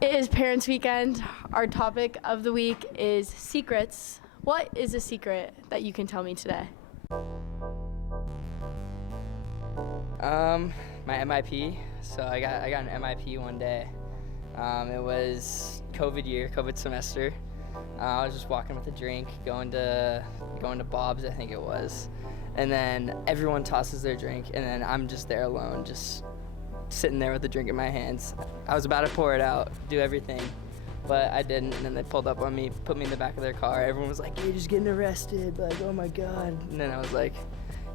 It is Parents Weekend. Our topic of the week is secrets. What is a secret that you can tell me today? My MIP. So I got an MIP one day. It was COVID semester. I was just walking with a drink, going to Bob's, I think it was, and then everyone tosses their drink, and then I'm just there alone, just sitting there with the drink in my hands. I was about to pour it out, do everything, but I didn't, and then they pulled up on me, put me in the back of their car. Everyone was like, "You're just getting arrested," like, "Oh my God." And then I was like,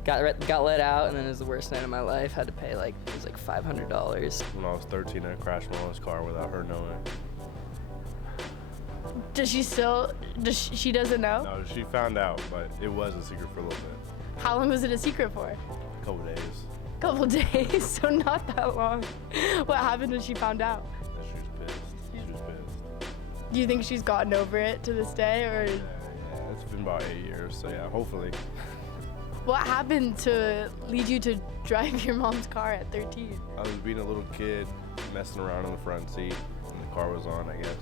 got let out, and then it was the worst night of my life. Had to pay it was like $500. When I was 13, I crashed my mom's car without her knowing. She doesn't know? No, she found out, but it was a secret for a little bit. How long was it a secret for? A couple days. Couple days, so not that long. What happened when she found out? She was pissed. She was pissed. Do you think she's gotten over it to this day, or? Yeah, it's been about 8 years, so yeah, hopefully. What happened to lead you to drive your mom's car at 13? I was being a little kid, messing around in the front seat, and the car was on, I guess.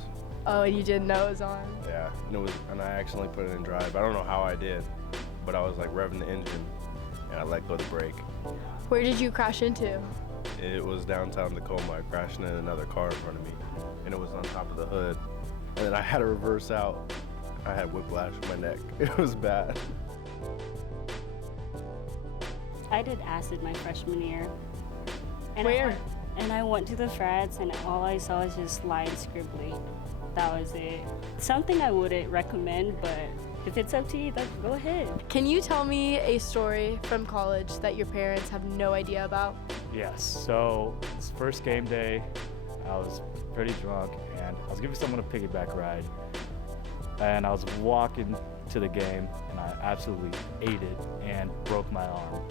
Oh, and you didn't know it was on? Yeah, and I accidentally put it in drive. I don't know how I did, but I was like revving the engine, and I let go of the brake. Where did you crash into? It was downtown Tacoma. I crashed into another car in front of me, and it was on top of the hood. And then I had to reverse out. I had whiplash in my neck. It was bad. I did acid my freshman year. And Where? I went to the frats, and all I saw was just lines scribbling. That was it. Something I wouldn't recommend, but if it's up to you, then go ahead. Can you tell me a story from college that your parents have no idea about? Yes, so it's first game day. I was pretty drunk, and I was giving someone a piggyback ride. And I was walking to the game, and I absolutely ate it and broke my arm.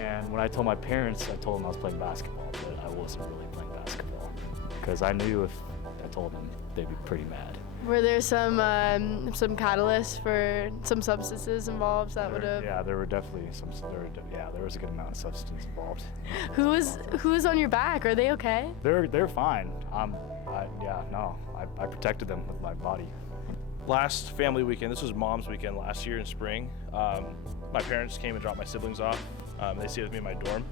And when I told my parents, I told them I was playing basketball, but I wasn't really playing basketball. Because I knew if I told them, they'd be pretty mad. Were there some catalysts for some substances involved that would have? Yeah, there were definitely there was a good amount of substance involved. Who was on your back? Are they okay? They're fine. I protected them with my body. Last family weekend, this was Mom's weekend last year in spring. My parents came and dropped my siblings off. They stayed with me in my dorm.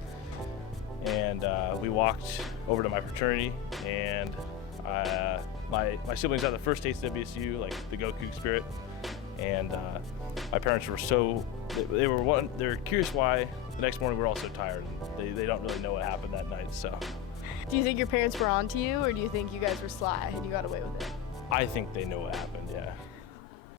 And we walked over to my fraternity, and my siblings had the first taste of WSU, like the Go Cougars spirit. And my parents were they were curious why the next morning we were all so tired. They don't really know what happened that night, so. Do you think your parents were on to you, or do you think you guys were sly and you got away with it? I think they know what happened, yeah.